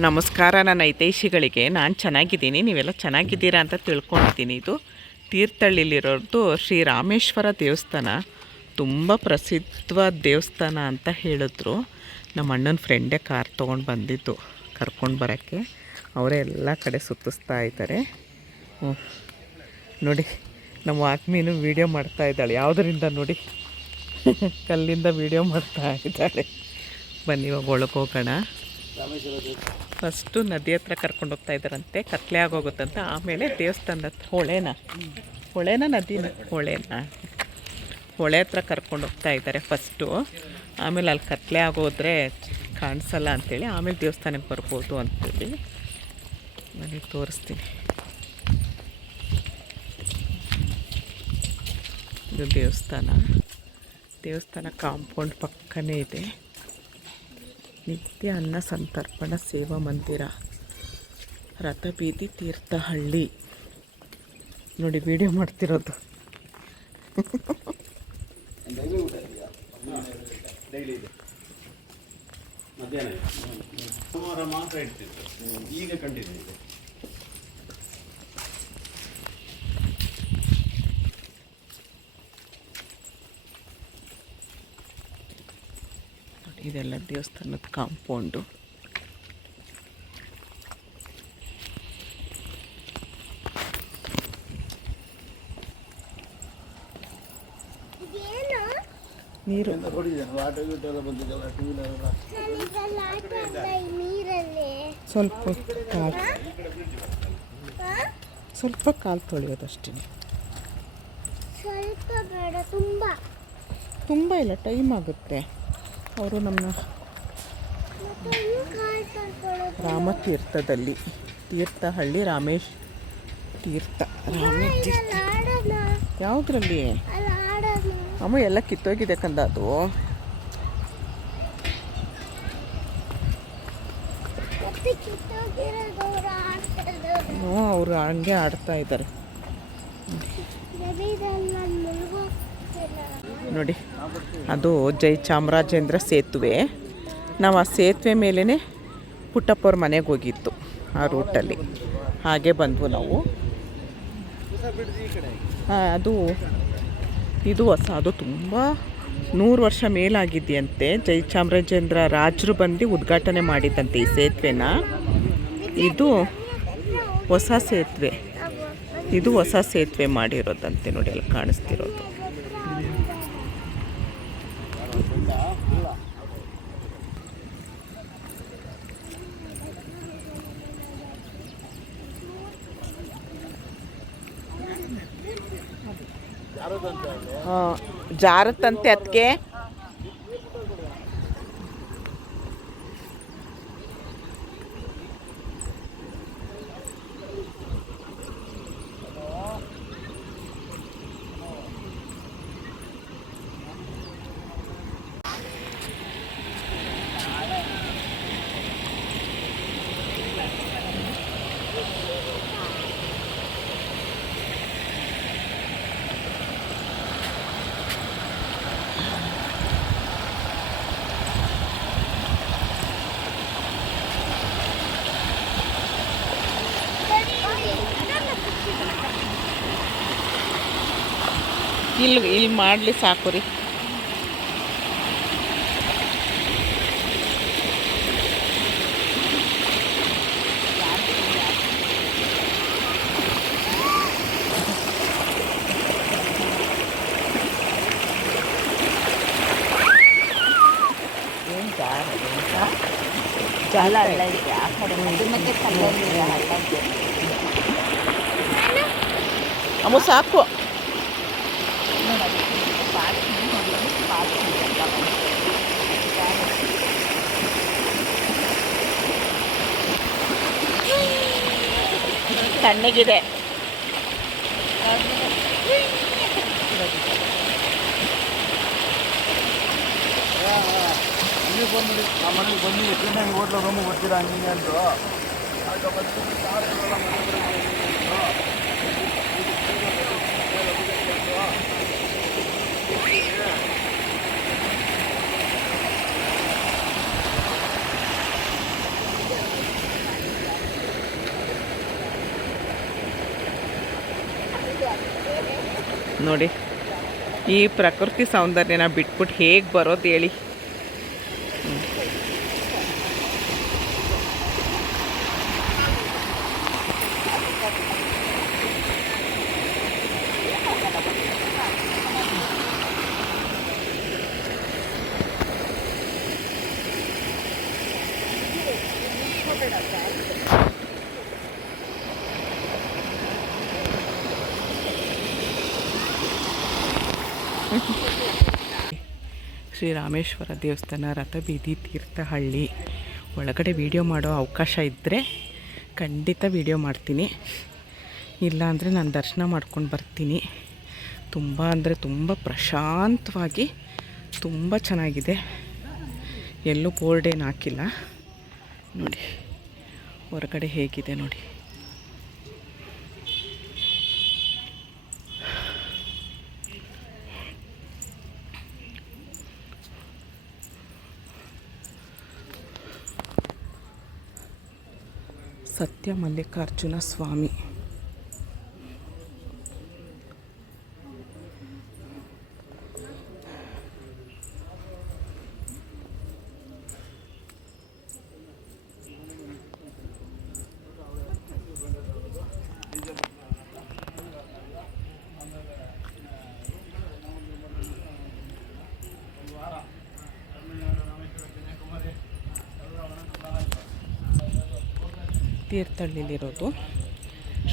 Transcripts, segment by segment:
ನಮಸ್ಕಾರ, ನನ್ನ ಹಿತೈಷಿಗಳಿಗೆ. ನಾನು ಚೆನ್ನಾಗಿದ್ದೀನಿ. ನೀವೆಲ್ಲ ಚೆನ್ನಾಗಿದ್ದೀರಾ ಅಂತ ತಿಳ್ಕೊಂಡಿದ್ದೀನಿ. ಇದು ತೀರ್ಥಹಳ್ಳಿಲಿರೋದು ಶ್ರೀ ರಾಮೇಶ್ವರ ದೇವಸ್ಥಾನ. ತುಂಬ ಪ್ರಸಿದ್ಧವಾದ ದೇವಸ್ಥಾನ ಅಂತ ಹೇಳಿದ್ರು. ನಮ್ಮ ಅಣ್ಣನ ಫ್ರೆಂಡೇ ಕಾರ್ ತೊಗೊಂಡು ಬಂದಿದ್ದು ಕರ್ಕೊಂಡು ಬರೋಕ್ಕೆ. ಅವರೇ ಎಲ್ಲ ಕಡೆ ಸುತ್ತಿಸ್ತಾ ಇದ್ದಾರೆ. ನೋಡಿ, ನಮ್ಮ ಆತ್ಮೀನು ವೀಡಿಯೋ ಮಾಡ್ತಾ ಇದ್ದಾಳೆ. ಯಾವುದರಿಂದ ನೋಡಿ? ಕಲ್ಲಿಂದ ವೀಡಿಯೋ ಮಾಡ್ತಾ ಇದ್ದಾಳೆ. ಬನ್ನಿ, ಇವಾಗ ಒಳಗೆ ಹೋಗೋಣ. ಫಸ್ಟು ನದಿ ಹತ್ರ ಕರ್ಕೊಂಡು ಹೋಗ್ತಾ ಇದ್ದಾರಂತೆ. ಕತ್ಲೆ ಆಗೋಗುತ್ತಂತ. ಆಮೇಲೆ ದೇವಸ್ಥಾನದ ಹತ್ರ ಹೊಳೆನ. ಹೊಳೆನ ನದಿನ. ಹೊಳೆನ. ಹೊಳೆ ಹತ್ರ ಕರ್ಕೊಂಡು ಹೋಗ್ತಾ ಇದ್ದಾರೆ ಫಸ್ಟು ಆಮೇಲೆ ಅಲ್ಲಿ ಕತ್ಲೆ ಆಗೋದ್ರೆ ಕಾಣಿಸಲ್ಲ ಅಂತೇಳಿ ಆಮೇಲೆ ದೇವಸ್ಥಾನಕ್ಕೆ ಬರ್ಬೋದು ಅಂತೇಳಿ ನನಗೆ ತೋರಿಸ್ತೀನಿ. ಇದು ದೇವಸ್ಥಾನ. ದೇವಸ್ಥಾನ ಕಾಂಪೌಂಡ್ ಪಕ್ಕನೇ ಇದೆ. ನಿತ್ಯ ಅನ್ನ ಸಂತರ್ಪಣ ಸೇವಾ ಮಂದಿರ. ರಥಬೀದಿ ತೀರ್ಥಹಳ್ಳಿ. ನೋಡಿ ವಿಡಿಯೋ ಮಾಡ್ತಿರೋದು. ಮಧ್ಯಾಹ್ನ ಈಗ ಕಂಟಿನ್ಯೂ ಇದೆಲ್ಲ ದೇವಸ್ಥಾನದ ಕಾಂಪೌಂಡು. ನೀರು. ಸ್ವಲ್ಪ ಕಾಲು. ಸ್ವಲ್ಪ ಕಾಲು ತೊಳೆಯೋದಷ್ಟೇ. ಸ್ವಲ್ಪ ಬೇಡ ತುಂಬ. ತುಂಬ ಇಲ್ಲ ಟೈಮ್ ಆಗುತ್ತೆ. ಅವರು ನಮ್ಮ ರಾಮತೀರ್ಥದಲ್ಲಿ. ತೀರ್ಥಹಳ್ಳಿ ರಾಮೇಶ್ ತೀರ್ಥ. ರಾಮತೀರ್ಥ. ಯಾವುದ್ರಲ್ಲಿ? ಅಮ್ಮ, ಎಲ್ಲ ಕಿತ್ತೋಗಿದೆ ಕಂದ. ಅದು. ಹ್ಞೂ ಅವರು ಹಂಗೆ ಆಡ್ತಾ ಇದ್ದಾರೆ. ನೋಡಿ. ಅದು ಜೈ ಚಾಮರಾಜೇಂದ್ರ ಸೇತುವೆ. ನಾವು ಆ ಸೇತುವೆ ಮೇಲೇ ಪುಟ್ಟಪ್ಪವ್ರ ಮನೆಗೆ ಹೋಗಿತ್ತು ಆ ರೂಟಲ್ಲಿ. ಹಾಗೆ ಬಂದ್ವು ನಾವು. ಅದು ಇದು ಹೊಸ, ಅದು ತುಂಬ ನೂರು ವರ್ಷ ಮೇಲಾಗಿದೆಯಂತೆ. ಜೈ ಚಾಮರಾಜೇಂದ್ರ ರಾಜರು ಬಂದು ಉದ್ಘಾಟನೆ ಮಾಡಿದ್ದಂತೆ ಈ ಸೇತುವೆನ. ಇದು ಹೊಸ ಸೇತುವೆ. ಇದು ಹೊಸ ಸೇತುವೆ ಮಾಡಿರೋದಂತೆ ನೋಡಿ, ಅಲ್ಲಿ ಕಾಣಿಸ್ತಿರೋದು. ಜಾರತ್ತಂತೆ ಅದಕ್ಕೆ ಇಲ್ಲಿ ಇಲ್ಲಿ ಮಾಡಲಿ ಸಾಕು ರೀ. ಜಾಲ ಅಲ್ಲ ಇದೆ ಆ ಕಡೆ ಮತ್ತೆ ಅಮ್ಮ ಸಾಕು. ತಣ್ಣಗಿದೆ. ನಮ್ಮ ಮನೇಲಿ ಬಂದು ಎಷ್ಟರಿಂದ ಹೋಟ್ಲು ರೂಮಿಗೆ ಬರ್ತೀರಾ ಹಂಗೆ ಅಂದರು ನೋಡಿ. ಈ ಪ್ರಕೃತಿ ಸೌಂದರ್ಯನ ಬಿಟ್ಬಿಟ್ಟು ಹೇಗೆ ಬರೋದು ಹೇಳಿ. ಶ್ರೀರಾಮೇಶ್ವರ ದೇವಸ್ಥಾನ ರಥಬೀದಿ ತೀರ್ಥಹಳ್ಳಿ. ಒಳಗಡೆ ವಿಡಿಯೋ ಮಾಡೋ ಅವಕಾಶ ಇದ್ದರೆ ಖಂಡಿತ ವಿಡಿಯೋ ಮಾಡ್ತೀನಿ. ಇಲ್ಲ ಅಂದರೆ ನಾನು ದರ್ಶನ ಮಾಡ್ಕೊಂಡು ಬರ್ತೀನಿ. ತುಂಬ ಅಂದರೆ ತುಂಬ ಪ್ರಶಾಂತವಾಗಿ ತುಂಬ ಚೆನ್ನಾಗಿದೆ. ಎಲ್ಲೂ ಬೋರ್ಡ್ ಏನು ಹಾಕಿಲ್ಲ. ನೋಡಿ, ಹೊರಗಡೆ ಹೇಗಿದೆ ನೋಡಿ. సత్య మల్లికార్జున స్వామి. ತೀರ್ಥಹಳ್ಳಿಲಿರೋದು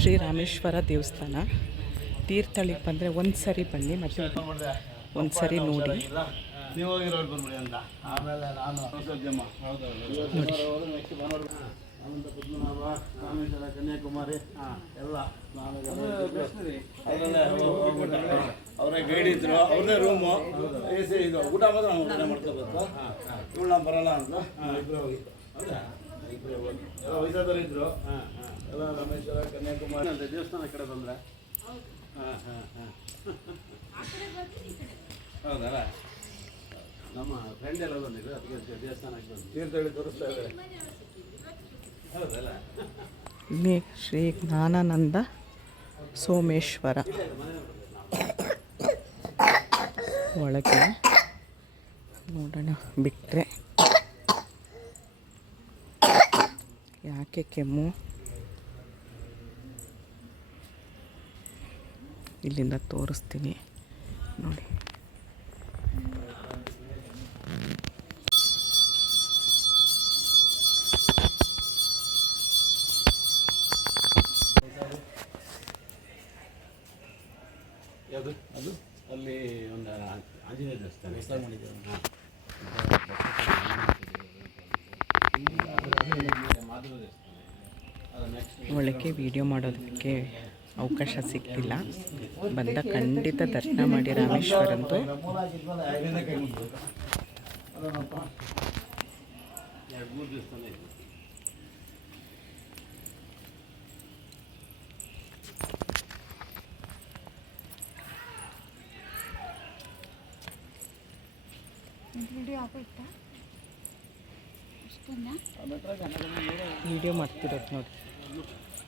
ಶ್ರೀರಾಮೇಶ್ವರ ದೇವಸ್ಥಾನ. ತೀರ್ಥಹಳ್ಳಿಗೆ ಬಂದರೆ ಒಂದು ಸರಿ ಬನ್ನಿ ಮತ್ತು ಒಂದು ಸರಿ ನೋಡಿ ನೋಡಿ. ರಾಮೇಶ್ವರ ಕನ್ಯಾಕುಮಾರಿ. ಎಲ್ಲ ಅವರೇ ಗೈಡ್ ಇದ್ರು ಅವ್ರದೇ ರೂಮು. ಎ ಸಿ ಇದು. ಊಟ ಮಾತ್ರ ನಾವು ಊಟ ಮಾಡ್ಕೋಬೇಕು. ಇವಳು ನಾವು ಬರಲ್ಲ ಅಂತ. ಇಬ್ಬರು ಹೋಗಿ. ಎಲ್ಲ ವಯಸ್ಸಾದವ್ರು ಇದ್ರು ಎಲ್ಲ ರಾಮೇಶ್ವರ ಕನ್ಯಾಕುಮಾರಿ. ಅಂತ ದೇವಸ್ಥಾನ ಕಡೆ ಬಂದ್ರೆ. ಹಾಂ ಹಾಂ ಹಾಂ. ಹೌದಲ್ಲ ನಮ್ಮ ಫ್ರೆಂಡ್ ಎಲ್ಲ ಬಂದಿದ್ರು ಅದಕ್ಕೆ ದೇವಸ್ಥಾನಕ್ಕೆ ಬಂದು ತೀರ್ಥಹಳ್ಳಿ ತೋರಿಸ್ತಾ ಇದ್ದಾರೆ. ಹೌದಲ್ಲ? ಇಲ್ಲಿ ಶ್ರೀ ಜ್ಞಾನಾನಂದ ಸೋಮೇಶ್ವರ. ಒಳಗೆ ನೋಡೋಣ ಬಿಟ್ಟರೆ ಯಾಕೆ ಕೆಮ್ಮು ಇಲ್ಲಿಂದ ತೋರಿಸ್ತೀನಿ ನೋಡಿ ಯಾವುದು ಅದು ಅಲ್ಲಿ ಒಂದು ಆಂಜನೇಯ ದೇವಸ್ಥಾನ ಹೆಸರು ಮಾಡಿದ್ದೇವೆ ಮಾಧವ ದೇವಸ್ಥಾನ ಅದು ನೆಕ್ಸ್ಟ್ ಒಳಗೆ ವಿಡಿಯೋ ಮಾಡೋದಕ್ಕೆ ಅವಕಾಶ ಸಿಗ್ತಿಲ್ಲ. ಬಂದ ಖಂಡಿತ ದರ್ಶನ ಮಾಡಿ ರಾಮೇಶ್ವರಂದು. ವಿಡಿಯೋ ಮಾಡ್ತಿರೋದು ನೋಡಿ.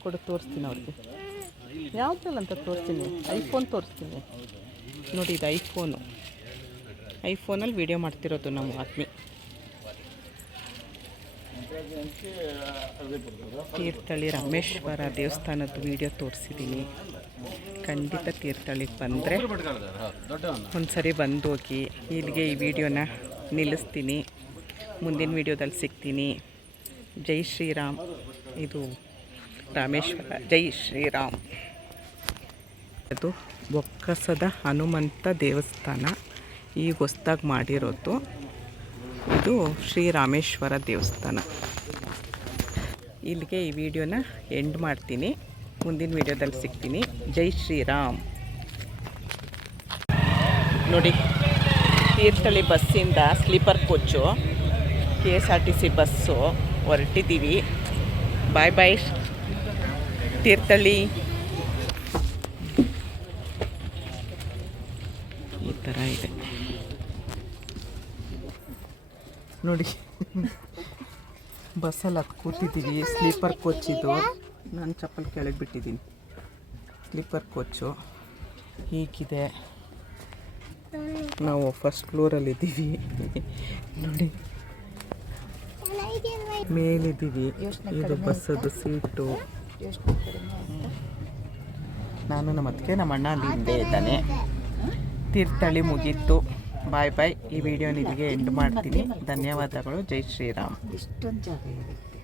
ಕೊಡು, ತೋರಿಸ್ತೀನಿ ಅವ್ರಿಗೆ. ಯಾವುದ್ರಲ್ಲಿ ಅಂತ ತೋರಿಸ್ತೀನಿ? ಐಫೋನ್ ತೋರಿಸ್ತೀನಿ. ನೋಡಿ, ಇದು ಐಫೋನು. ಐಫೋನಲ್ಲಿ ವಿಡಿಯೋ ಮಾಡ್ತಿರೋದು ನಮ್ಮ ಆತ್ಮಿ. ತೀರ್ಥಳ್ಳಿ ರಾಮೇಶ್ವರ ದೇವಸ್ಥಾನದ ವಿಡಿಯೋ ತೋರಿಸಿದ್ದೀನಿ. ಖಂಡಿತ ತೀರ್ಥಳ್ಳಿಗೆ ಬಂದರೆ ಒಂದು ಸರಿ ಬಂದೋಗಿ ಇಲ್ಲಿಗೆ ಈ ವಿಡಿಯೋನ ನಿಲ್ಲಿಸ್ತೀನಿ. ಮುಂದಿನ ವಿಡಿಯೋದಲ್ಲಿ ಸಿಗ್ತೀನಿ. ಜೈ ಶ್ರೀರಾಮ್. ಇದು ರಾಮೇಶ್ವರ. ಜೈ ಶ್ರೀರಾಮ್. ಅದು ಬೊಕ್ಕಸದ ಹನುಮಂತ ದೇವಸ್ಥಾನ. ಈಗ ಹೊಸ್ದಾಗಿ ಮಾಡಿರೋದು ಇದು ಶ್ರೀ ರಾಮೇಶ್ವರ ದೇವಸ್ಥಾನ. ಇಲ್ಲಿಗೆ ಈ ವಿಡಿಯೋನ ಎಂಡ್ ಮಾಡ್ತೀನಿ. ಮುಂದಿನ ವಿಡಿಯೋದಲ್ಲಿ ಸಿಗ್ತೀನಿ. ಜೈ ಶ್ರೀರಾಮ್. ನೋಡಿ Thirthahalli ಬಸ್ಸಿಂದ sleeper coach, K S R T C bus ಹೊರಟಿದ್ದೀವಿ. Bye bye. Thirthahalli. ಈ ಥರ ಇದೆ. ನೋಡಿ. ಬಸ್ಸಲ್ಲಿ ಹತ್ತು ಕೂತಿದ್ದೀವಿ ಸ್ಲೀಪರ್ ಕೋಚ್ ಇದು. ನಾನು ಚಪ್ಪಲ್ ಕೆಳಗೆ ಬಿಟ್ಟಿದ್ದೀನಿ. Sleeper coach. ಹೀಗಿದೆ. ನಾವು ಫಸ್ಟ್ ಫ್ಲೋರಲ್ಲಿದ್ದೀವಿ ನೋಡಿ. ಮೇಲಿದ್ದೀವಿ. ಇದು ಬಸ್ಸದು ಸೀಟು ನಾನು ನಮ್ಮ ಅದಕ್ಕೆ ನಮ್ಮ ಅಣ್ಣ ಅಲ್ಲಿ ಹಿಂದೆ ಇದ್ದಾನೆ. ತೀರ್ಥಳ್ಳಿ ಮುಗೀತು. ಬಾಯ್ ಬಾಯ್ ಈ ವಿಡಿಯೋನ ಇಲ್ಲಿಗೆ ಎಂಡ್ ಮಾಡ್ತೀನಿ. ಧನ್ಯವಾದಗಳು. ಜೈ ಶ್ರೀರಾಮ್. ಇಷ್ಟೊಂದು ಜಾಗ ಇರುತ್ತೆ.